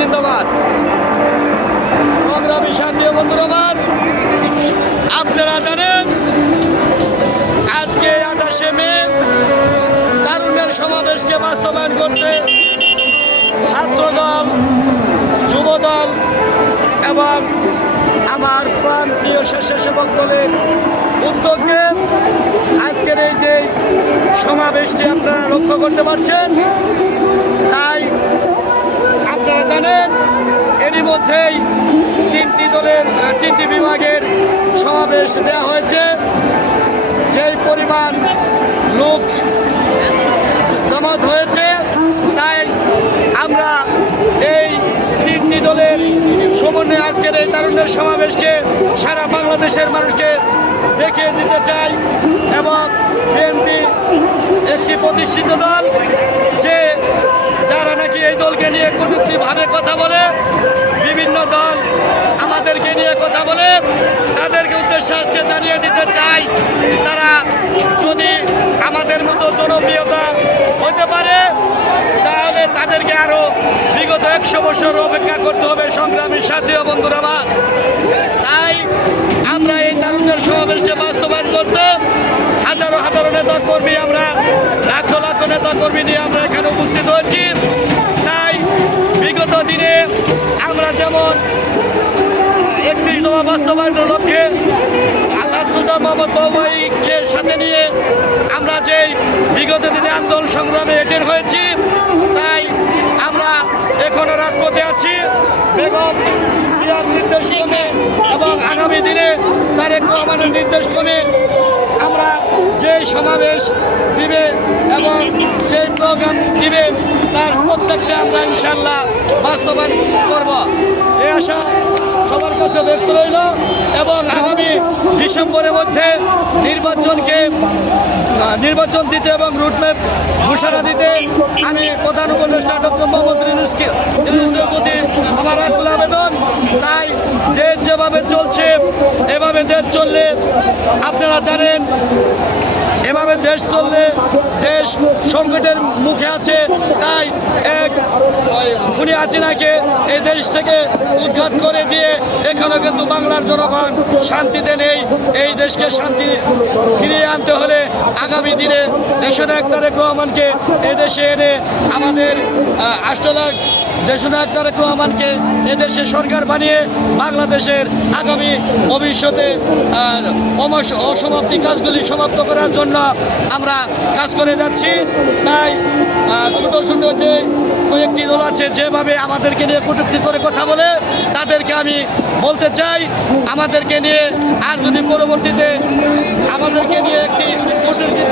জিন্দাবাদ। সংগ্রামী শান্তি বন্ধুরা আমার, আপনারা জানেন, আজকে আঠাশে মে, তারুণ্যের সমাবেশকে বাস্তবায়ন করতে ছাত্রদল, যুবদল এবং আমার প্রাণ প্রিয় স্বেচ্ছাসেবক দলের উদ্যোগে আজকের এই যে সমাবেশটি আপনারা লক্ষ্য করতে পারছেন জানেন, এরই মধ্যেই তিনটি দলের তিনটি বিভাগের সমাবেশ দেওয়া হয়েছে। যেই পরিমাণ লোক জমাত হয়েছে, তাই আমরা এই তিনটি দলের সমন্বয়ে আজকের এই তারুণ্যের সমাবেশকে সারা বাংলাদেশের মানুষকে দেখিয়ে দিতে চাই এবং বিএনপি একটি প্রতিষ্ঠিত দল। দলকে নিয়ে কটূক্তিভাবে কথা বলে, বিভিন্ন দল আমাদেরকে নিয়ে কথা বলে, তাদেরকে উদ্দেশ্যে আজকে জানিয়ে দিতে চাই, তারা যদি আমাদের মতো জনপ্রিয়তা হতে পারে, তাহলে তাদেরকে আরও বিগত একশো বছর অপেক্ষা করতে হবে সংগ্রামী সাথী ও বন্ধুরা তাই আমরা এই তারুণ্যের সমাবেশকে বাস্তবায়ন করতে, হাজারো হাজারো নেতা কর্মী আমরা, লাখো লাখো নেতা কর্মী নিয়ে আমরা এখানে উপস্থিত হয়েছি। যেমন একত্রিশ বাস্তবায়নের লক্ষ্যে আল্লাহ সুলতান মোহাম্মদ বাবুভাইকে সাথে নিয়ে আমরা যেই বিগত দিনে আন্দোলন সংগ্রামে এটের হয়েছি, তাই আমরা এখনও রাজপথে আছি। বেগম জিয়ার নির্দেশ ক্রমে এবং আগামী দিনে তারেক রহমানের নির্দেশ ক্রমে আমরা যেই সমাবেশ দিবে এবং যেই প্রোগ্রাম দিবে, তার প্রত্যেকটা আমরা ইনশাল্লাহ বাস্তবায়ন করব। আশা সবার কাছে ব্যক্ত রইল এবং আগামী ডিসেম্বরের মধ্যে নির্বাচনকে নির্বাচন দিতে এবং রুটম্যাপ ঘোষণা দিতে আমি প্রধান উপদেষ্টা ডক্টর মোহাম্মদ ইউনুসকে ইউনুসের প্রতি আমার আকুল আবেদন। তাই দেশ যেভাবে চলছে, এভাবে দেশ চললে আপনারা জানেন দেশ চললে দেশ সংকটের মুখে আছে, তাই এক খুনি হাসিনাকে এই দেশ থেকে উদ্ঘাট করে দিয়ে এখনও কিন্তু বাংলার জনগণ শান্তিতে নেই। এই দেশকে শান্তি ফিরিয়ে আনতে হলে আগামী দিনে দেশনায়ক তারেক রহমানকে এই দেশে এনে আমাদের আষ্টলাখ দেশনায়ক তারেক রহমানকে এদেশে সরকার বানিয়ে বাংলাদেশের আগামী ভবিষ্যতে অসমাপ্তি কাজগুলি সমাপ্ত করার জন্য আমরা কাজ করে যাচ্ছি। তাই ছোট ছোট যে কয়েকটি দল আছে, যেভাবে আমাদেরকে নিয়ে কটুক্তি করে কথা বলে, তাদেরকে আমি বলতে চাই, আমাদেরকে নিয়ে আর যদি পরবর্তীতে আমাদেরকে নিয়ে একটি কটূক্তি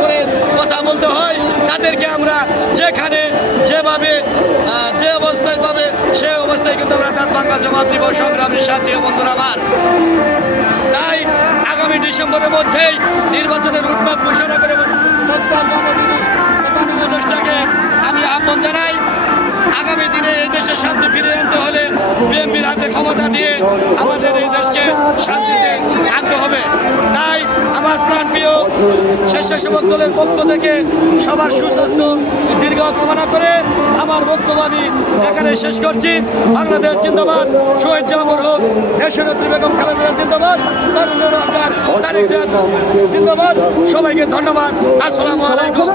করে কথা বলতে হয়, তাদেরকে আমরা যেখানে, যেভাবে যে অবস্থায় পাবে, সে অবস্থায় কিন্তু আমরা দাঁত ভাঙ্গা জবাব দিব। সংগ্রামী সাথী বন্ধুরা আমার। তাই আগামী ডিসেম্বরের মধ্যেই নির্বাচনের রুটম্যাপ ঘোষণা করে উপদেষ্টাকে আমি আহ্বান জানাই, আগামী দিনে এই দেশে শান্তি ফিরে আনতে হলে বিএনপির হাতে ক্ষমতা দিয়ে আমাদের এই দেশকে শান্তিতে আনতে হবে। আমার প্রাণ প্রিয় স্বেচ্ছাসেবক দলের পক্ষ থেকে সবার সুস্বাস্থ্য, দীর্ঘ কামনা করে আমার বক্তব্য আমি এখানে শেষ করছি। বাংলাদেশ জিন্দাবাদ, শহীদ জামর হোক দেশের নেত্রী বেগম খালেদা জিন্দাবাদ, তারুণ্যের অহংকার তারেক জিন্দাবাদ। সবাইকে ধন্যবাদ। আসসালামু আলাইকুম।